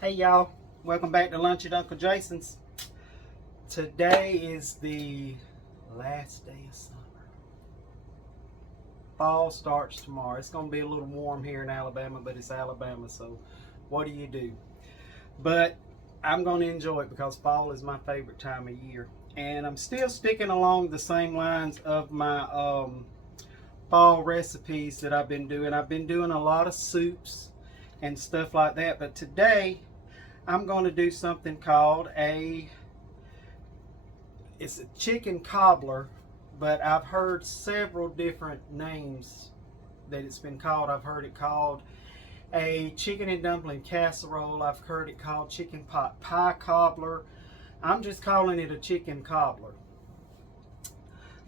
Hey y'all, welcome back to Lunch at Uncle Jason's. Today is the last day of summer. Fall starts tomorrow. It's going to be a little warm here in Alabama, but it's Alabama, so what do you do? But I'm going to enjoy it because fall is my favorite time of year. And I'm still sticking along the same lines of my fall recipes that I've been doing. I've been doing a lot of soups and stuff like that, but today I'm going to do something called it's a chicken cobbler, but I've heard several different names that it's been called. I've heard it called a chicken and dumpling casserole. I've heard it called chicken pot pie cobbler. I'm just calling it a chicken cobbler.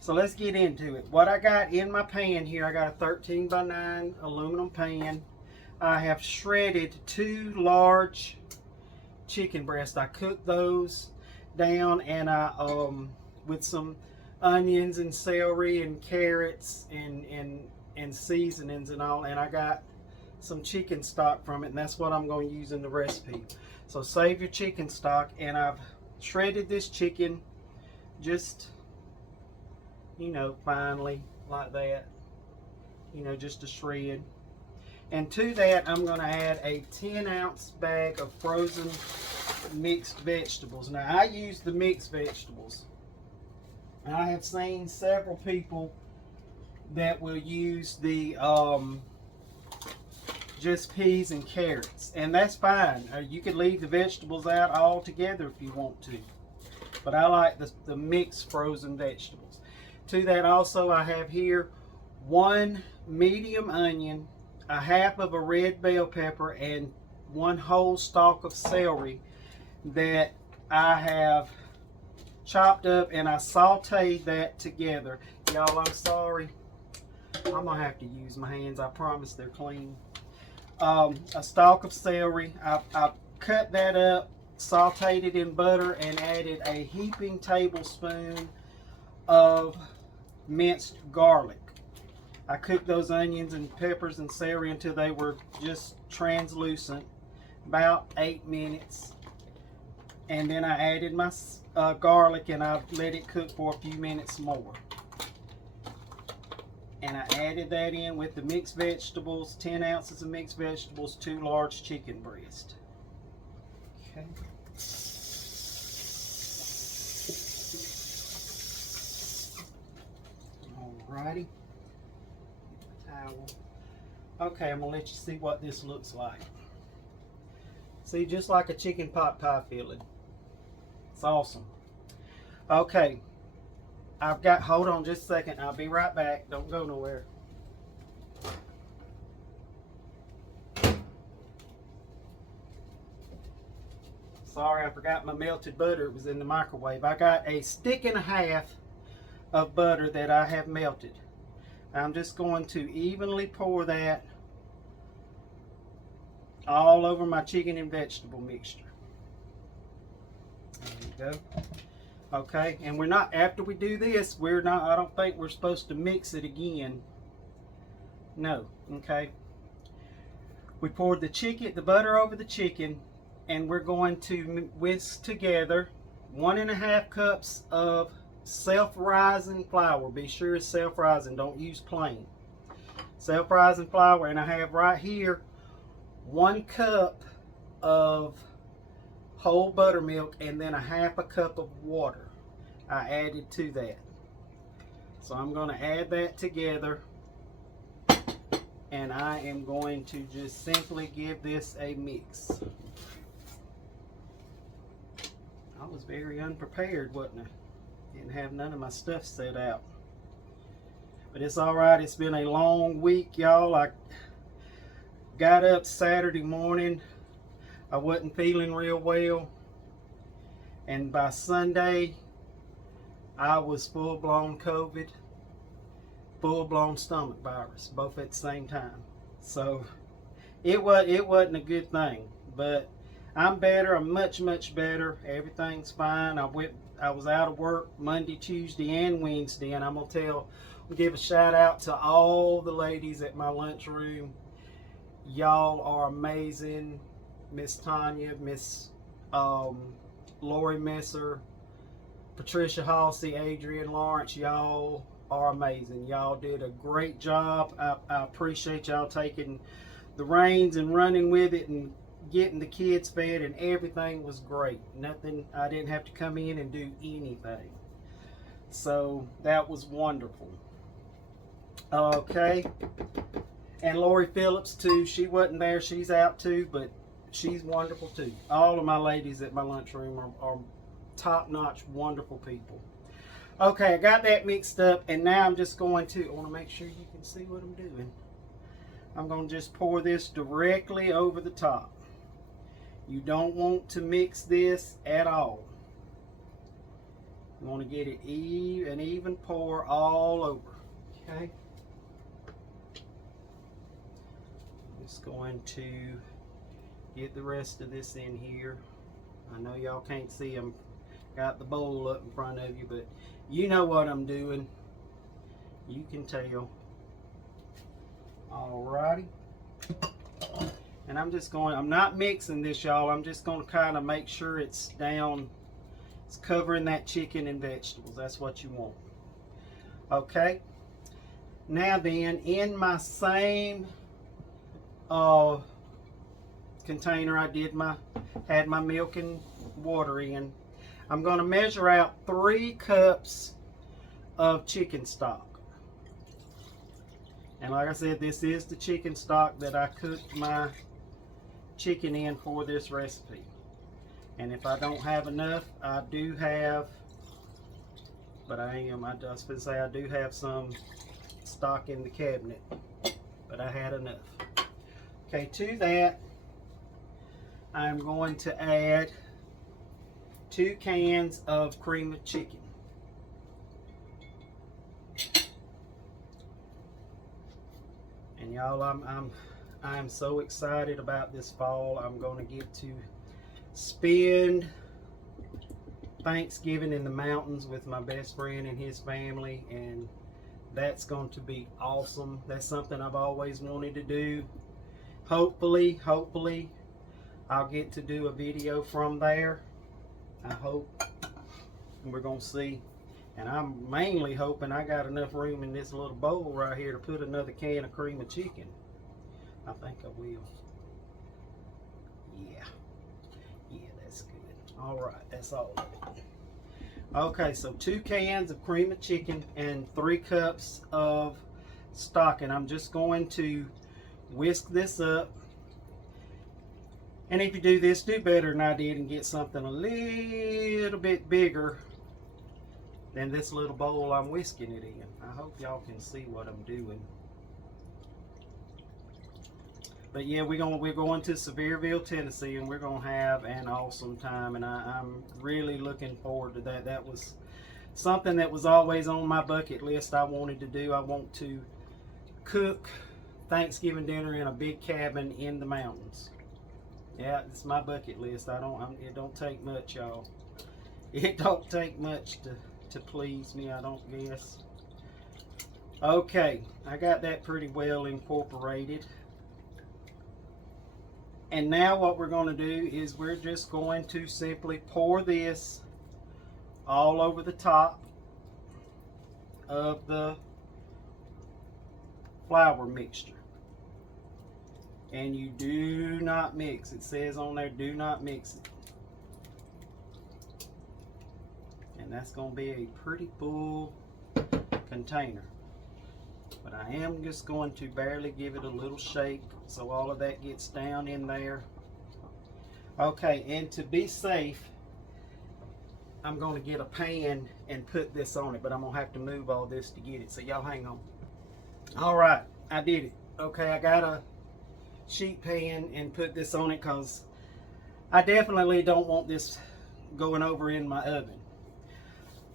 So let's get into it. What I got in my pan here, I got a 13 by 9 aluminum pan. I have shredded 2 large chicken breasts. I cooked those down, and I with some onions and celery and carrots and seasonings and all, and I got some chicken stock from it, and that's what I'm going to use in the recipe. So save your chicken stock, and I've shredded this chicken just, finely like that, just a shred. And to that, I'm going to add a 10-ounce bag of frozen mixed vegetables. Now, I use the mixed vegetables. I have seen several people that will use the just peas and carrots, and that's fine. You could leave the vegetables out altogether if you want to, but I like the mixed frozen vegetables. To that also, I have here 1 medium onion, a half of a red bell pepper, and 1 whole stalk of celery that I have chopped up, and I sauteed that together. Y'all, I'm sorry. I'm gonna have to use my hands. I promise they're clean. A stalk of celery. I cut that up, sauteed it in butter, and added a heaping tablespoon of minced garlic. I cooked those onions and peppers and celery until they were just translucent, about 8 minutes. And then I added my garlic, and I let it cook for a few minutes more. And I added that in with the mixed vegetables, 10 ounces of mixed vegetables, 2 large chicken breasts. Okay. Alrighty. Towel. Okay, I'm gonna let you see what this looks like. See, just like a chicken pot pie filling. It's awesome. Okay, hold on just a second. I'll be right back. Don't go nowhere. Sorry, I forgot my melted butter. It was in the microwave. I got a stick and a half of butter that I have melted. I'm just going to evenly pour that all over my chicken and vegetable mixture. There you go. Okay, and we're not, after we do this, I don't think we're supposed to mix it again. No, okay. We poured the butter over the chicken, and we're going to whisk together 1.5 cups of self-rising flour. Be sure it's self-rising, don't use plain. Self-rising flour, and I have right here 1 cup of whole buttermilk, and then 1/2 cup of water I added to that. So I'm going to add that together, and I am going to just simply give this a mix. I was very unprepared, wasn't I? Didn't have none of my stuff set out. But it's alright. It's been a long week, y'all. I got up Saturday morning. I wasn't feeling real well. And by Sunday, I was full-blown COVID, full-blown stomach virus, both at the same time. So it wasn't a good thing. But I'm better. I'm much, much better. Everything's fine. I was out of work Monday, Tuesday, and Wednesday, and I'm gonna give a shout out to all the ladies at my lunchroom. Y'all are amazing. Miss Tanya, Miss Lori Messer, Patricia Halsey, Adrian Lawrence, y'all are amazing. Y'all did a great job. I appreciate y'all taking the reins and running with it and getting the kids fed, and everything was great. Nothing, I didn't have to come in and do anything. So that was wonderful. Okay. And Lori Phillips too. She wasn't there. She's out too, but she's wonderful too. All of my ladies at my lunchroom are top-notch, wonderful people. Okay, I got that mixed up, and now I'm just going to, I want to make sure you can see what I'm doing. I'm going to just pour this directly over the top. You don't want to mix this at all. You want to get it an even pour all over. Okay. Just going to get the rest of this in here. I know y'all can't see them. Got the bowl up in front of you, but you know what I'm doing. You can tell. Alrighty. And I'm not mixing this, y'all. I'm just going to kind of make sure it's down. It's covering that chicken and vegetables. That's what you want. Okay. Now then, in my same container I had my milk and water in, I'm going to measure out 3 cups of chicken stock. And like I said, this is the chicken stock that I cooked my chicken in for this recipe. And if I don't have enough, I do have, but I was going to say I do have some stock in the cabinet, but I had enough. Okay, to that, I'm going to add 2 cans of cream of chicken. And y'all, I'm so excited about this fall. I'm going to get to spend Thanksgiving in the mountains with my best friend and his family, and that's going to be awesome. That's something I've always wanted to do. Hopefully I'll get to do a video from there. I hope, and we're gonna see. And I'm mainly hoping I got enough room in this little bowl right here to put another can of cream of chicken. I think I will. Yeah, that's good. All right, that's all of it. Okay, so 2 cans of cream of chicken and 3 cups of stock, and I'm just going to whisk this up. And if you do this, do better than I did and get something a little bit bigger than this little bowl I'm whisking it in. I hope y'all can see what I'm doing. But yeah, we're going to Sevierville, Tennessee, and we're gonna have an awesome time, and I'm really looking forward to that. That was something that was always on my bucket list. I wanted to do. I want to cook Thanksgiving dinner in a big cabin in the mountains. Yeah, it's my bucket list. It don't take much, y'all. It don't take much to please me, I don't guess. Okay, I got that pretty well incorporated. And now what we're going to do is we're just going to simply pour this all over the top of the flour mixture. And you do not mix. It says on there, do not mix it. And that's going to be a pretty full container. But I am just going to barely give it a little shake so all of that gets down in there. Okay, and to be safe, I'm going to get a pan and put this on it, but I'm going to have to move all this to get it. So y'all hang on. All right, I did it. Okay, I got a sheet pan and put this on it because I definitely don't want this going over in my oven.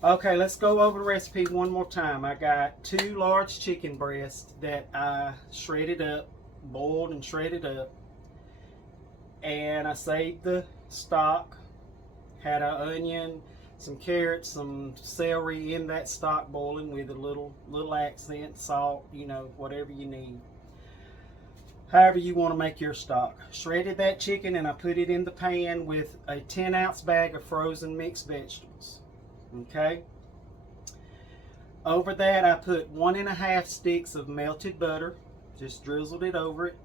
Okay, let's go over the recipe one more time. I got 2 large chicken breasts that I shredded up, boiled and shredded up, and I saved the stock. Had an onion, some carrots, some celery in that stock boiling with a little accent, salt, you know, whatever you need. however you want to make your stock. Shredded that chicken and I put it in the pan with a 10-ounce bag of frozen mixed vegetables. Okay. Over that I put 1.5 sticks of melted butter, just drizzled it over it.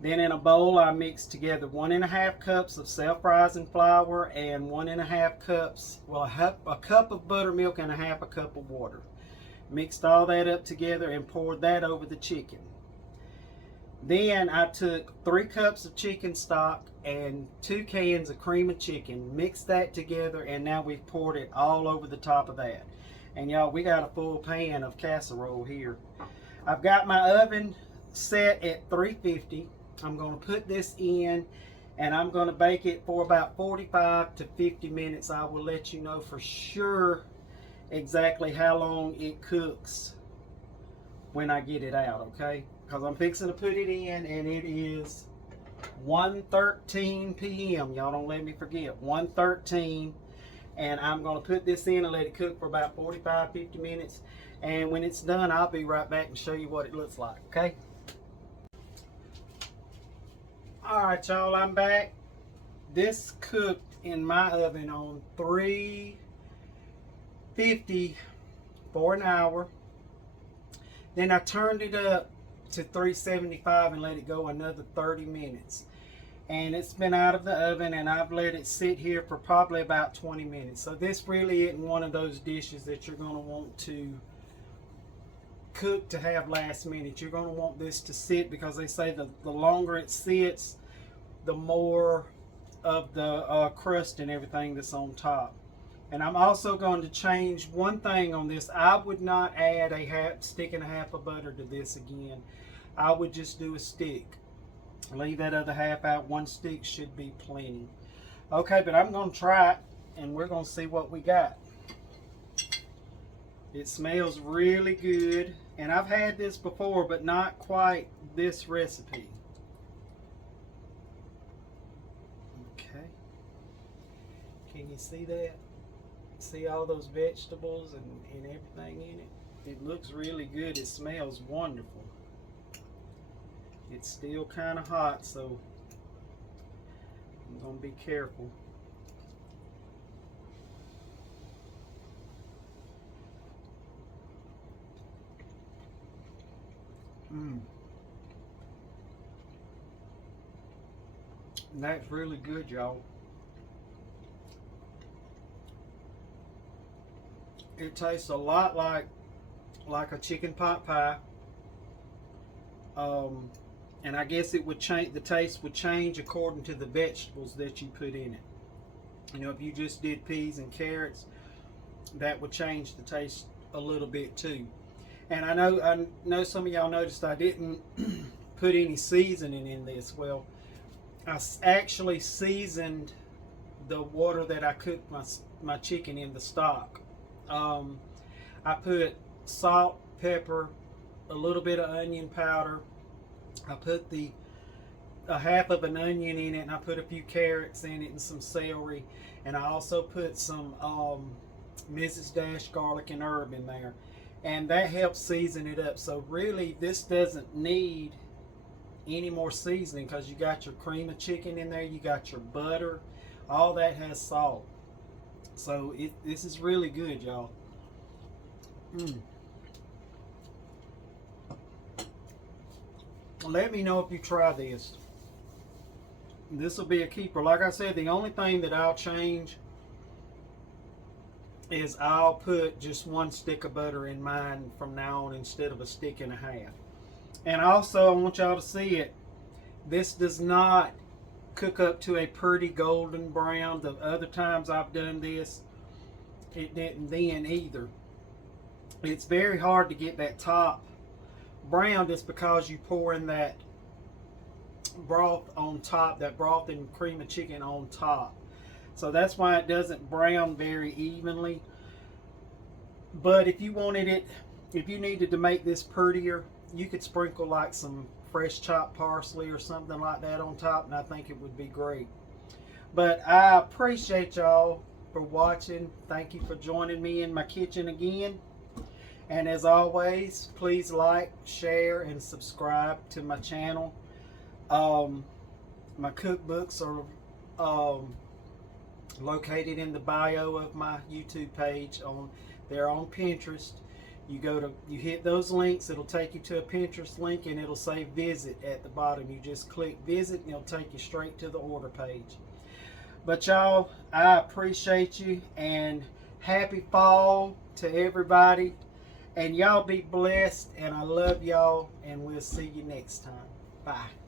Then in a bowl I mixed together 1.5 cups of self-rising flour and 1.5 cups, well, a cup of buttermilk and a half a cup of water. Mixed all that up together and poured that over the chicken. Then I took 3 cups of chicken stock and 2 cans of cream of chicken, mixed that together, and now we've poured it all over the top of that. And y'all, we got a full pan of casserole here. I've got my oven set at 350. I'm going to put this in and I'm going to bake it for about 45 to 50 minutes. I will let you know for sure exactly how long it cooks when I get it out, okay? Because I'm fixing to put it in and it is 1:13 p.m. Y'all don't let me forget, 1:13. And I'm going to put this in and let it cook for about 45-50 minutes. And when it's done, I'll be right back and show you what it looks like, okay? Alright, y'all, I'm back. This cooked in my oven on 350 for an hour. Then I turned it up to 375 and let it go another 30 minutes. And it's been out of the oven and I've let it sit here for probably about 20 minutes. So this really isn't one of those dishes that you're going to want to cook to have last minute. You're going to want this to sit because they say the longer it sits, the more of the crust and everything that's on top. And I'm also going to change one thing on this. I would not add a stick and a half of butter to this again. I would just do a stick. Leave that other half out. 1 stick should be plenty. Okay, but I'm going to try it and we're going to see what we got. It smells really good. And I've had this before, but not quite this recipe. Okay. Can you see that? See all those vegetables and everything in it? It looks really good. It smells wonderful. It's still kind of hot, so I'm going to be careful. That's really good, y'all. It tastes a lot like a chicken pot pie. And I guess it would change, the taste would change according to the vegetables that you put in it. You know, if you just did peas and carrots, that would change the taste a little bit too. And I know some of y'all noticed I didn't put any seasoning in this. Well, I actually seasoned the water that I cooked my chicken in the stock. I put salt, pepper, a little bit of onion powder. I put a half of an onion in it, and I put a few carrots in it and some celery, and I also put some Mrs. Dash garlic and herb in there, and that helps season it up. So really this doesn't need any more seasoning because you got your cream of chicken in there, you got your butter, all that has salt. So this is really good, y'all. Let me know if you try this. This will be a keeper. Like I said, the only thing that I'll change is I'll put just 1 stick of butter in mine from now on instead of a stick and a half. And also, I want y'all to see it. This does not cook up to a pretty golden brown. The other times I've done this, it didn't then either. It's very hard to get that top brown just because you pour in that broth on top, that broth and cream of chicken on top. So that's why it doesn't brown very evenly. But if you wanted it, if you needed to make this prettier, you could sprinkle like some fresh chopped parsley or something like that on top, and I think it would be great. But I appreciate y'all for watching. Thank you for joining me in my kitchen again. And as always, please like, share, and subscribe to my channel. My cookbooks are located in the bio of my YouTube page. They're on Pinterest. You hit those links, it'll take you to a Pinterest link, and it'll say visit at the bottom. You just click visit and it'll take you straight to the order page. But y'all, I appreciate you, and happy fall to everybody, and y'all be blessed, and I love y'all, and we'll see you next time. Bye.